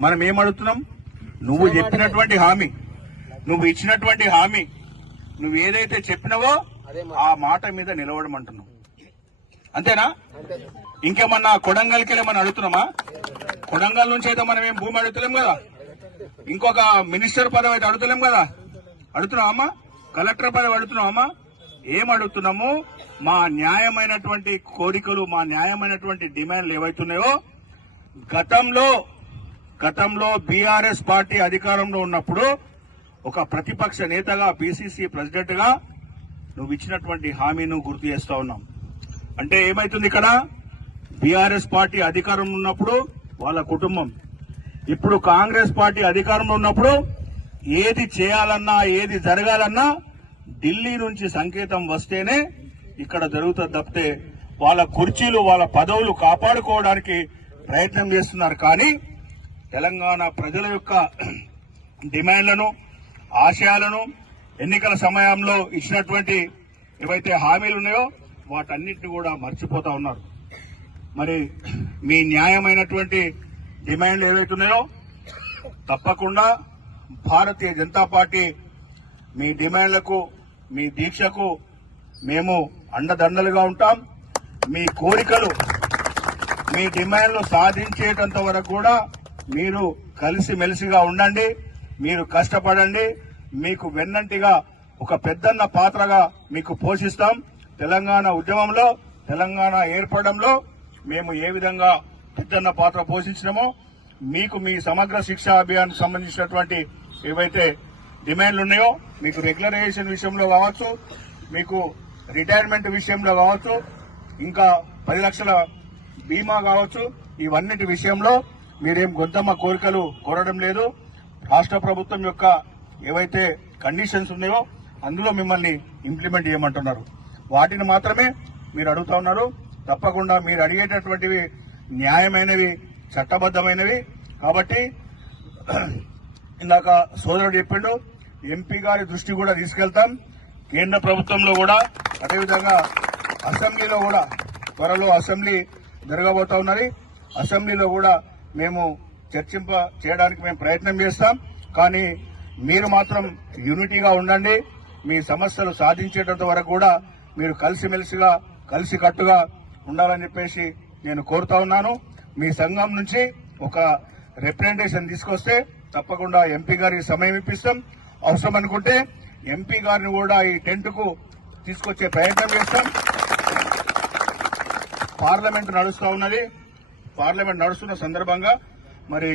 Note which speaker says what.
Speaker 1: మనం ఏం అడుగుతున్నాం? నువ్వు చెప్పినటువంటి హామీ. నువ్వు ఇచ్చినటువంటి హామీ. నువ్వు ఏదైతే చెప్పినావో ఆ మాట మీద నిలవడమంటున్నావు అంతేనా? ఇంకేమన్నా కొడంగల్కి ఏమన్నా అడుగుతున్నామా? కొడంగల్ నుంచి అయితే మనం ఏం భూమి అడుగుతలేం కదా? ఇంకొక మినిస్టర్ పదవి అయితే అడుగుతలేం కదా? అడుగుతున్నావమ్మా కలెక్టర్ పదవి అడుగుతున్నావమ్మా ఏం అడుగుతున్నాము? మా న్యాయమైనటువంటి కోరికలు మా న్యాయమైనటువంటి డిమాండ్లు ఏవైతున్నాయో గతంలో గతంలో బీఆర్ఎస్ పార్టీ అధికారంలో ఉన్నప్పుడు ఒక ప్రతిపక్ష నేతగా బీసీసీ ప్రెసిడెంట్గా నువ్వు ఇచ్చినటువంటి హామీను గుర్తు చేస్తా ఉన్నాం. అంటే ఏమైతుంది ఇక్కడ? బీఆర్ఎస్ పార్టీ అధికారంలో ఉన్నప్పుడు వాళ్ళ కుటుంబం. ఇప్పుడు కాంగ్రెస్ పార్టీ అధికారంలో ఉన్నప్పుడు ఏది చేయాలన్నా ఏది జరగాలన్నా ఢిల్లీ నుంచి సంకేతం వస్తేనే ఇక్కడ జరుగుతుంది తప్పితే వాళ్ళ కుర్చీలు వాళ్ళ పదవులు కాపాడుకోవడానికి ప్రయత్నం చేస్తున్నారు. కానీ తెలంగాణ ప్రజల యొక్క డిమాండ్లను ఆశయాలను ఎన్నికల సమయంలో ఇచ్చినటువంటి ఏవైతే హామీలు ఉన్నాయో వాటన్నిటిని కూడా మర్చిపోతా ఉన్నారు. మరి మీ న్యాయమైనటువంటి డిమాండ్లు ఏవైతే ఉన్నాయో తప్పకుండా భారతీయ జనతా పార్టీ మీ డిమాండ్లకు మీ దీక్షకు మేము అండదండలుగా ఉంటాం. మీ కోరికలు మీ డిమాండ్లు సాధించేటంత వరకు కూడా మీరు కలిసిమెలిసిగా ఉండండి మీరు కష్టపడండి మీకు వెన్నంటిగా ఒక పెద్దన్న పాత్రగా మీకు పోషిస్తాం. తెలంగాణ ఉద్యమంలో తెలంగాణ ఏర్పడంలో మేము ఏ విధంగా పెద్దన్న పాత్ర పోషించినామో మీకు మీ సమగ్ర శిక్షా అభియాన్ సంబంధించినటువంటి ఏవైతే డిమాండ్లు ఉన్నాయో మీకు రెగ్యులరైజేషన్ విషయంలో కావచ్చు మీకు రిటైర్మెంట్ విషయంలో కావచ్చు ఇంకా పది లక్షల బీమా కావచ్చు ఇవన్నిటి విషయంలో మీరేం గొంతమ్మ కోరికలు కోరడం లేదు. రాష్ట్ర ప్రభుత్వం యొక్క ఏవైతే కండిషన్స్ ఉన్నాయో అందులో మిమ్మల్ని ఇంప్లిమెంట్ చేయమంటున్నారు. వాటిని మాత్రమే మీరు అడుగుతా ఉన్నారు. తప్పకుండా మీరు అడిగేటటువంటివి న్యాయమైనవి చట్టబద్దమైనవి కాబట్టి ఇందాక సోదరుడు చెప్పిండు ఎంపీ గారి దృష్టి కూడా తీసుకెళ్తాం. కేంద్ర ప్రభుత్వంలో కూడా అదేవిధంగా అసెంబ్లీలో కూడా త్వరలో అసెంబ్లీ జరగబోతా ఉన్నది. అసెంబ్లీలో కూడా మేము చర్చింప చేయడానికి మేము ప్రయత్నం చేస్తాం. కానీ మీరు మాత్రం యూనిటీగా ఉండండి. మీ సమస్యలు సాధించేటంత వరకు కూడా మీరు కలిసిమెలిసిగా కలిసి కట్టుగా ఉండాలని చెప్పేసి నేను కోరుతా ఉన్నాను. మీ సంఘం నుంచి ఒక రిప్రజెంటేషన్ తీసుకొస్తే తప్పకుండా ఎంపీ గారికి సమయం ఇప్పిస్తాం. అవసరం అనుకుంటే ఎంపీ గారిని కూడా ఈ టెంట్కు తీసుకొచ్చే ప్రయత్నం చేస్తాం. పార్లమెంట్ నడుస్తూ ఉన్నది. పార్లమెంట్ నడుస్తున్న సందర్భంగా మరి